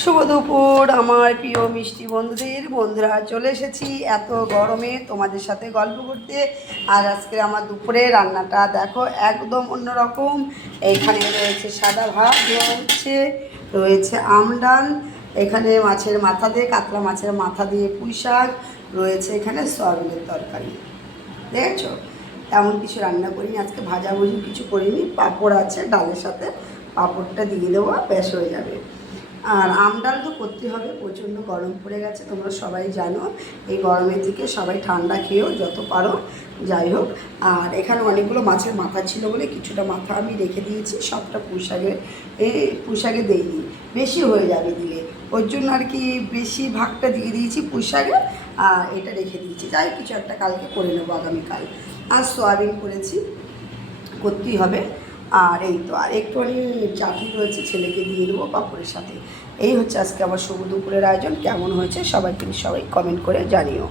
শুভ দুপুর আমার প্রিয় মিষ্টি বন্ধুরা চলে এসেছি এত গরমে তোমাদের সাথে গল্প করতে। আর আজকে আমার দুপুরে রান্নাটা দেখো একদম অন্যরকম। এইখানে রয়েছে সাদা ভাত রয়েছে আম ডাল, এখানে মাছের মাথা দিয়ে কাতলা মাছের মাথা দিয়ে পুঁই শাক রয়েছে, এখানে সয়াবিনের তরকারি। দেখেছো তেমন কিছু রান্না করিনি আজকে, ভাজাভুজি কিছু করিনি, পাঁপড় আছে, ডালের সাথে পাঁপড়টা দিয়ে দেবো, ব্যাস হয়ে যাবে। আর আম ডাল তো করতে হবে, প্রচণ্ড গরম পড়ে গেছে, তোমরা সবাই জানো। এই গরমের থেকে সবাই ঠান্ডা খেয়েও যত পারো, যাই হোক। আর এখানে অনেকগুলো মাছের মাথা ছিল বলে কিছুটা মাথা আমি রেখে দিয়েছি, সবটা পুঁই শাকে দিইনি, বেশি হয়ে যাবে দিলে, ওর জন্য আর কি বেশি ভাগটা দিয়ে দিয়েছি পুঁই শাকে, আর এটা রেখে দিয়েছি। যাই কিছু একটা কালকে করে নেবো, আগামীকাল। আর সয়াবিন করেছি, করতেই হবে। আর এই তো আর একটুখানি চাটনি রয়েছে, ছেলেকে দিয়ে দেবো পাঁপড়ের সাথে। এই হচ্ছে আজকে আমার শুভ দুপুরের আয়োজন। কেমন হয়েছে সবাই কমেন্ট করে জানিও।